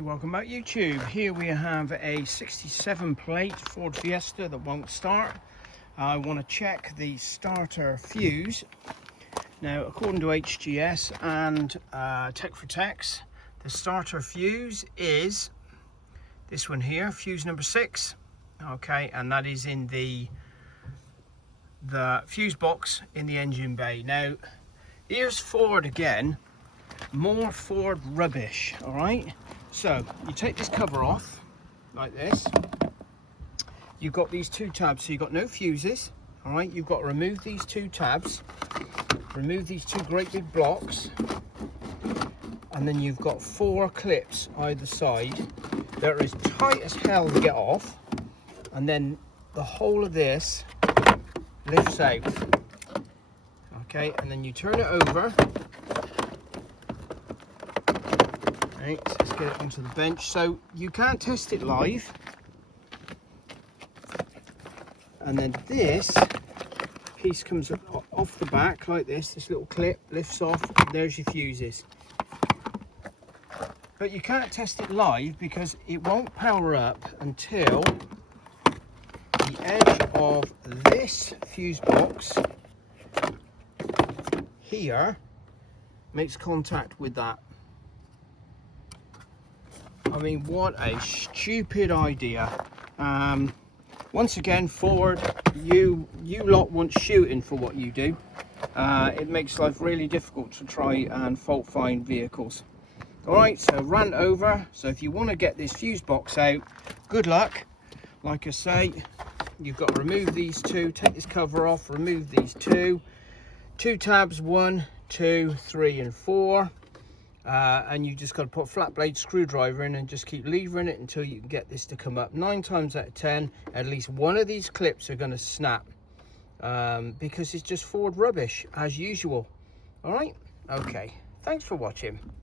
Welcome back YouTube. Here we have a 67 plate Ford Fiesta that won't start. I want to check the starter fuse. Now according to HGS and Tech for Techs, the starter fuse is this one here, fuse number 6. Okay, and that is in the fuse box in the engine bay. Now here's Ford again, more Ford rubbish. All right, so you take this cover off like this. You've got these two tabs, so you've got no fuses. All right, you've got to remove these two tabs, remove these two great big blocks, and then you've got 4 clips either side that are as tight as hell to get off, and then the whole of this lifts out. Okay, and then you turn it over. Right, so let's get it onto the bench. So you can't test it live. And then this piece comes off the back like this. This little clip lifts off. There's your fuses. But you can't test it live because it won't power up until the edge of this fuse box here makes contact with that. I mean, what a stupid idea. Once again, Ford, you lot want shooting for what you do. It makes life really difficult to try and fault find vehicles. All right, so rant over. So if you want to get this fuse box out, good luck. Like I say, you've got to remove these two, take this cover off, remove these two tabs, 1, 2, 3 and 4. And you just got to put a flat blade screwdriver in and just keep levering it until you can get this to come up. 9 times out of 10, at least one of these clips are going to snap, because it's just Ford rubbish as usual. All right, okay, thanks for watching.